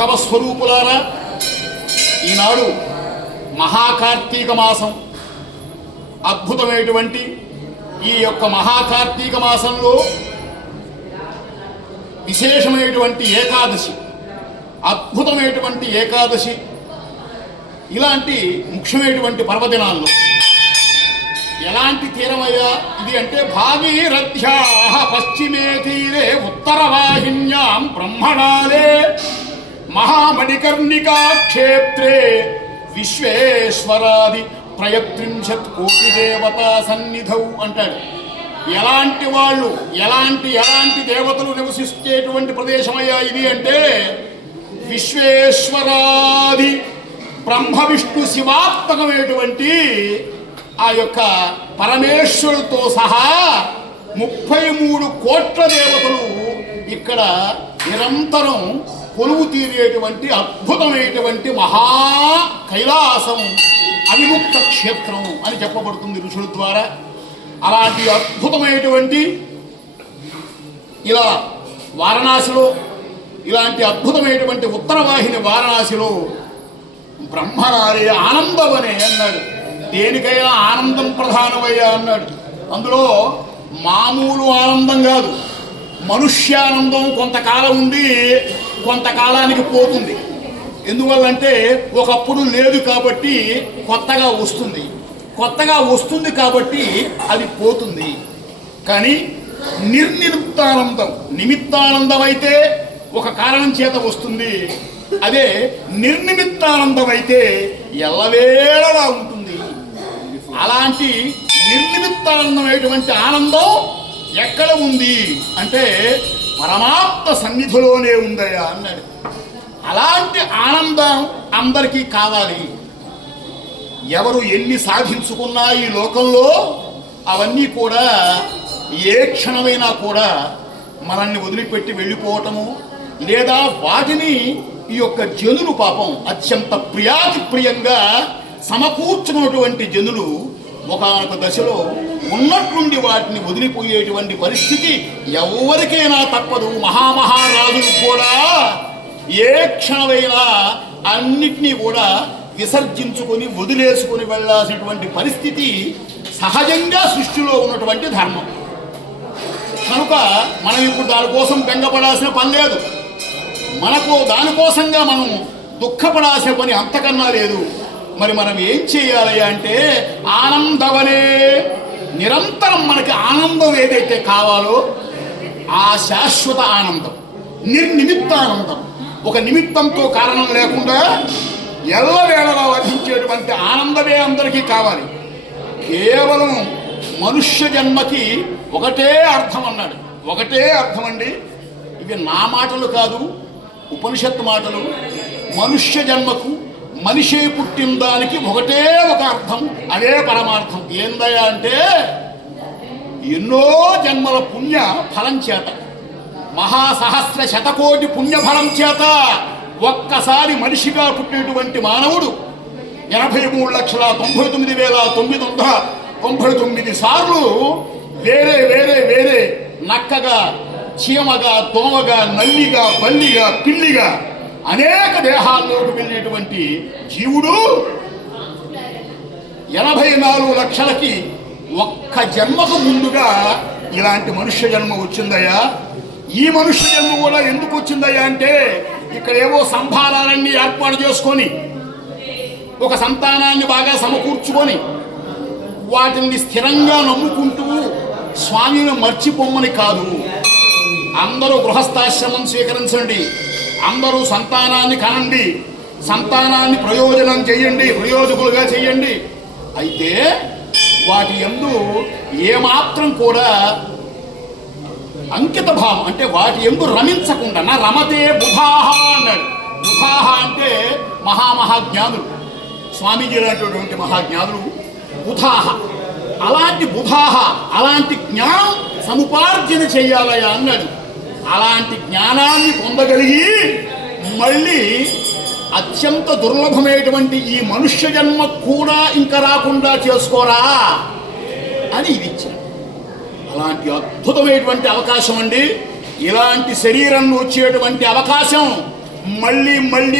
భగవస్వరూపులారా, ఈనాడు మహాకార్తీక మాసం, అద్భుతమైనటువంటి ఈ యొక్క మహాకార్తీక మాసంలో విశేషమైనటువంటి ఏకాదశి, అద్భుతమైనటువంటి ఏకాదశి, ఇలాంటి ముఖ్యమైనటువంటి పర్వదినాల్లో ఎలాంటి తీరమయ్యా ఇది అంటే భాగీరథ్యా పశ్చిమే తీరే ఉత్తరవాహిన్యాం బ్రహ్మణాలే మహామణికర్ణికా క్షేత్రే విశ్వేశ్వరాది త్రయత్రింశత్ కోటి దేవతా సన్నిధౌ అంటాడు. ఎలాంటి వాళ్ళు, ఎలాంటి దేవతలు నివసించేటువంటి ప్రదేశమయ్యా ఇది అంటే విశ్వేశ్వరాది బ్రహ్మ విష్ణు శివాత్మకమైనటువంటి ఆ యొక్క పరమేశ్వరుడితో సహా 33 కోట్ల దేవతలు ఇక్కడ నిరంతరం కొలువు తీరేటువంటి అద్భుతమైనటువంటి మహా కైలాసం, అవిముక్త క్షేత్రం అని చెప్పబడుతుంది ఋషుల ద్వారా. అలాంటి అద్భుతమైనటువంటి ఇలా వారణాసిలో, ఇలాంటి అద్భుతమైనటువంటి ఉత్తరవాహిని వారణాసిలో బ్రహ్మనాలే ఆనందమనే అన్నాడు. దేనికైనా ఆనందం ప్రధానమయ్యా అన్నాడు. అందులో మామూలు ఆనందం కాదు, మనుష్యానందం కొంతకాలం ఉండి కొంతకాలానికి పోతుంది. ఎందువల్లంటే ఒకప్పుడు లేదు కాబట్టి కొత్తగా వస్తుంది కాబట్టి అది పోతుంది. కానీ నిర్నిమిత్తానందం, నిమిత్తానందం అయితే ఒక కారణం చేత వస్తుంది, అదే నిర్నిమిత్తానందం అయితే ఎల్లవేళలా ఉంటుంది. అలాంటి నిర్నిమిత్తానందమైనటువంటి ఆనందం ఎక్కడ ఉంది అంటే పరమాత్మ సన్నిధిలోనే ఉందయ్యా అన్నాడు. అలాంటి ఆనందం అందరికీ కావాలి. ఎవరు ఎన్ని సాధించుకున్నా ఈ లోకంలో అవన్నీ కూడా ఏ క్షణమైనా కూడా మనల్ని వదిలిపెట్టి వెళ్ళిపోవటము, లేదా వాటిని ఈ యొక్క జనులు పాపం అత్యంత ప్రియంగా సమకూర్చున్నటువంటి జనులు ఒకనొక దశలో ఉన్నట్లుండి వాటిని వదిలిపోయేటువంటి పరిస్థితి ఎవరికైనా తప్పదు. మహారాజులు కూడా ఏ క్షణమైనా అన్నిటినీ కూడా విసర్జించుకొని వదిలేసుకొని వెళ్ళాల్సినటువంటి పరిస్థితి సహజంగా సృష్టిలో ఉన్నటువంటి ధర్మం. కనుక మనం ఇప్పుడు దానికోసం బెంగపడాల్సిన పని లేదు, మనకు దానికోసంగా మనం దుఃఖపడాల్సిన పని అంతకన్నా లేదు. మరి మనం ఏం చేయాలి అంటే ఆనందవనే, నిరంతరం మనకి ఆనందం ఏదైతే కావాలో ఆ శాశ్వత ఆనందం, నిర్నిమిత్తానందం, ఒక నిమిత్తంతో కారణం లేకుండా ఎల్లవేళలా వర్ధించేటువంటి ఆనందమే అందరికీ కావాలి. కేవలం మనుష్య జన్మకి ఒకటే అర్థం అన్నాడు. ఒకటే అర్థం అండి, ఇవి నా మాటలు కాదు, ఉపనిషత్తు మాటలు. మనుష్య జన్మకు, మనిషి పుట్టిన దానికి ఒకటే ఒక అర్థం, అదే పరమార్థం. ఏందయ్యా అంటే ఎన్నో జన్మల పుణ్య ఫలం చేత, మహాసహస్ర శతకోటి పుణ్యఫలం చేత ఒక్కసారి మనిషిగా పుట్టినటువంటి మానవుడు 83,99,999 సార్లు వేరే వేరే వేరే నక్కగా, చీమగా, దోమగా, నల్లిగా, బల్లిగా, పిల్లిగా అనేక దేహాల్లోకి వెళ్ళినటువంటి జీవుడు 84 లక్షలకి ఒక్క జన్మకు ముందుగా ఇలాంటి మనుష్య జన్మ వచ్చిందయ్యా. ఈ మనుష్య జన్మ కూడా ఎందుకు వచ్చిందయ్యా అంటే ఇక్కడ ఏవో సంభారాలన్నీ ఏర్పాటు చేసుకొని ఒక సంతానాన్ని బాగా సమకూర్చుకొని వాటిని స్థిరంగా నమ్ముకుంటూ స్వామిని మర్చిపోమ్మని కాదు. అందరూ గృహస్థాశ్రమం స్వీకరించండి, అందరూ సంతానాన్ని కనండి, సంతానాన్ని ప్రయోజనం చేయండి, ప్రయోజకులుగా చేయండి. అయితే వాటి యందు ఏమాత్రం కూడా అంకిత భావం అంటే వాటి యందు రమించకుండా, నా రమతే బుధాహ అన్నాడు. బుధాహ అంటే మహాజ్ఞానులు, స్వామీజీ లాంటి మహాజ్ఞానులు బుధాహ. అలాంటి బుధాహ, అలాంటి జ్ఞానం సముపార్జన చెయ్యాలయ్యా అన్నాడు. అలాంటి జ్ఞానాన్ని పొందగలిగి మళ్ళీ అత్యంత దుర్లభమైనటువంటి ఈ మనుష్య జన్మ కూడా ఇంకా రాకుండా చేసుకోరా అని ఇది ఇచ్చాడు. అలాంటి అద్భుతమైనటువంటి అవకాశం అండి. ఇలాంటి శరీరం వచ్చేటువంటి అవకాశం మళ్ళీ మళ్ళీ